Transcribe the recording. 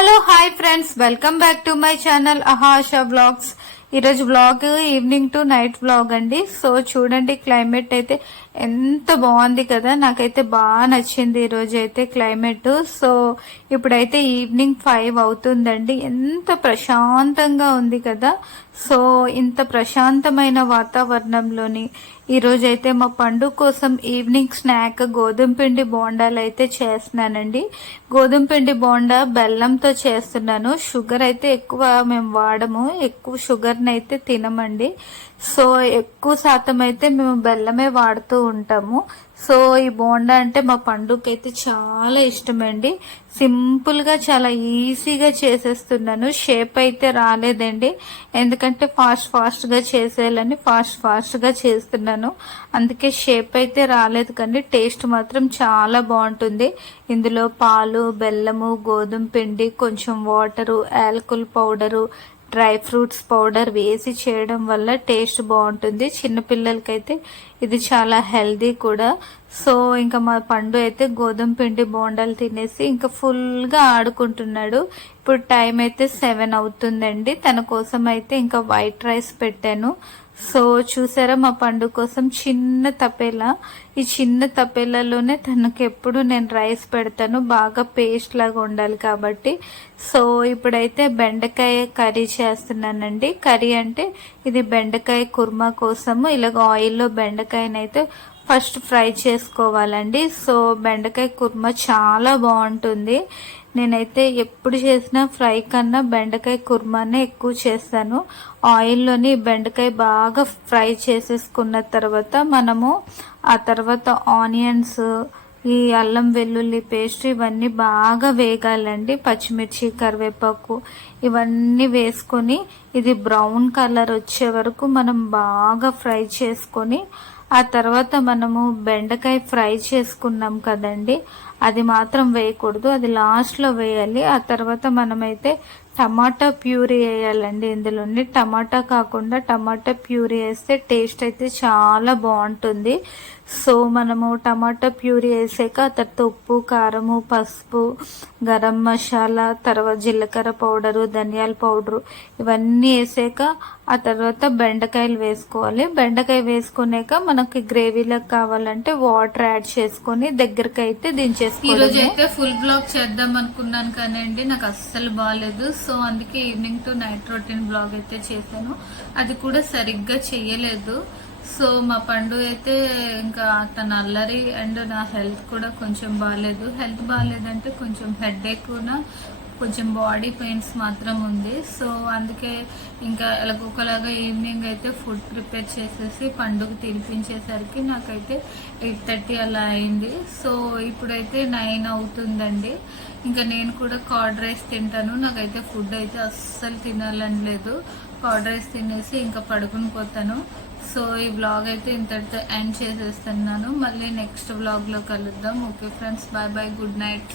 Hello hi friends, welcome back to my channel Asha vlogs. ఈరోజు vlog evening to night vlog అండి. So చూడండి, climate అయితే ఎంత బాగుంది కదా. నాకైతే బాగా నచ్చింది ఈరోజు అయితే క్లైమేట్. సో ఇప్పుడైతే ఈవినింగ్ 5 అవుతుందండి. ఎంత ప్రశాంతంగా ఉంది కదా. సో ఇంత ప్రశాంతమైన వాతావరణంలోని ఈరోజైతే మా పండు కోసం ఈవినింగ్ స్నాక్ గోధుమ పిండి బోండాలు అయితే చేస్తున్నానండి. గోధుమ పిండి బోండా బెల్లంతో చేస్తున్నాను. షుగర్ అయితే ఎక్కువ మేము వాడము, ఎక్కువ షుగర్ని అయితే తినమండి. సో ఎక్కువ శాతం అయితే మేము బెల్లమే వాడుతూ ఉంటాము. సో ఈ బోండా అంటే మా పండుకైతే చాలా ఇష్టమండి. సింపుల్ గా చాలా ఈజీగా చేసేస్తున్నాను. షేప్ అయితే రాలేదండి, ఎందుకంటే ఫాస్ట్ గా చేసేయాలని ఫాస్ట్ గా చేస్తున్నాను. అందుకే షేప్ అయితే రాలేదు, కానీ టేస్ట్ మాత్రం చాలా బాగుంటుంది. ఇందులో పాలు, బెల్లము, గోధుమ పిండి, కొంచెం వాటరు, యాలకుల పౌడరు, డ్రై ఫ్రూట్స్ పౌడర్ వేసి చేయడం వల్ల టేస్ట్ బాగుంటుంది. చిన్నపిల్లలకైతే ఇది చాలా హెల్దీ కూడా. సో ఇంకా మా పండు అయితే గోధుమ పిండి బోండాలు తినేసి ఇంకా ఫుల్గా ఆడుకుంటున్నాడు. ఇప్పుడు టైం అయితే 7 అవుతుందండి. తన కోసం అయితే ఇంకా వైట్ రైస్ పెట్టాను. సో చూసారా, మా పండు కోసం చిన్న తపేలా, ఈ చిన్న తపేలాలోనే తనకి ఎప్పుడు నేను రైస్ పెడతాను, బాగా పేస్ట్ లాగా ఉండాలి కాబట్టి. సో ఇప్పుడైతే బెండకాయ కర్రీ చేస్తున్నానండి. కర్రీ అంటే ఇది బెండకాయ కుర్మా కోసము ఇలాగ ఆయిల్లో బెండకాయనైతే ఫస్ట్ ఫ్రై చేసుకోవాలండి. సో బెండకాయ కుర్మా చాలా బాగుంటుంది. నేనైతే ఎప్పుడు చేసినా ఫ్రై కన్నా బెండకాయ కుర్మానే ఎక్కువ చేస్తాను. ఆయిల్లోని బెండకాయ బాగా ఫ్రై చేసేసుకున్న తర్వాత మనము ఆ తర్వాత ఆనియన్స్, ఈ అల్లం వెల్లుల్లి పేస్ట్ ఇవన్నీ బాగా వేగాలండి. పచ్చిమిర్చి, కరివేపాకు ఇవన్నీ వేసుకొని ఇది బ్రౌన్ కలర్ వచ్చే వరకు మనం బాగా ఫ్రై చేసుకొని ఆ తర్వాత మనము బెండకాయ ఫ్రై చేసుకున్నాం కదండి, అది మాత్రం వేయకూడదు, అది లాస్ట్లో వేయాలి. ఆ తర్వాత మనమైతే టమాటా ప్యూరీ వేయాలండి. ఇందులోని టమాటా కాకుండా టమాటా ప్యూరీ వేస్తే టేస్ట్ అయితే చాలా బాగుంటుంది. సో మనము టమాటా ప్యూరీ వేసాక ఆ తర్వాత ఉప్పు, కారము, పసుపు, గరం మసాలా, తర్వాత జీలకర్ర పౌడరు, ధనియాల పౌడరు ఇవన్నీ వేసాక ఆ తర్వాత బెండకాయలు వేసుకోవాలి. బెండకాయ వేసుకున్నాక మనకి గ్రేవీలకు కావాలంటే వాటర్ యాడ్ చేసుకొని దగ్గరికి అయితే దించేసుకోవాలి. ఈరోజు అయితే ఫుల్ బ్లాగ్ చేద్దాం అనుకున్నాను కానీ నాకు అస్సలు బాగాలేదు. సో అందుకే evening to night routine blog అయితే చేశాను. అది కూడా సరిగ్గా చెయ్యలేదు. సో మా పండు అయితే ఇంకా తన అల్లరి అండ్ నా హెల్త్ కూడా కొంచెం బాగాలేదు. హెల్త్ బాగాలేదంటే కొంచెం హెడేక్, కొంచెం బాడీ పెయిన్స్ మాత్రం ఉంది. సో అందుకే ఇంకా ఎలాగోకలాగా ఈవినింగ్ అయితే ఫుడ్ ప్రిపేర్ చేసేసి పండుగ తినిపించేసరికి నాకైతే 8:30 అలా అయింది. సో ఇప్పుడైతే 9 అవుతుందండి. ఇంకా నేను కూడా కర్డ్ రైస్ తింటాను. నాకైతే ఫుడ్ అయితే అస్సలు తినాలని లేదు. కర్డ్ రైస్ తినేసి ఇంకా పడుకుని పోతాను. సో ఈ వ్లాగ్ అయితే ఇంతటితో ఎండ్ చేసేస్తున్నాను. మళ్ళీ నెక్స్ట్ వ్లాగ్లో కలుద్దాం. Okay friends, bye bye, good night.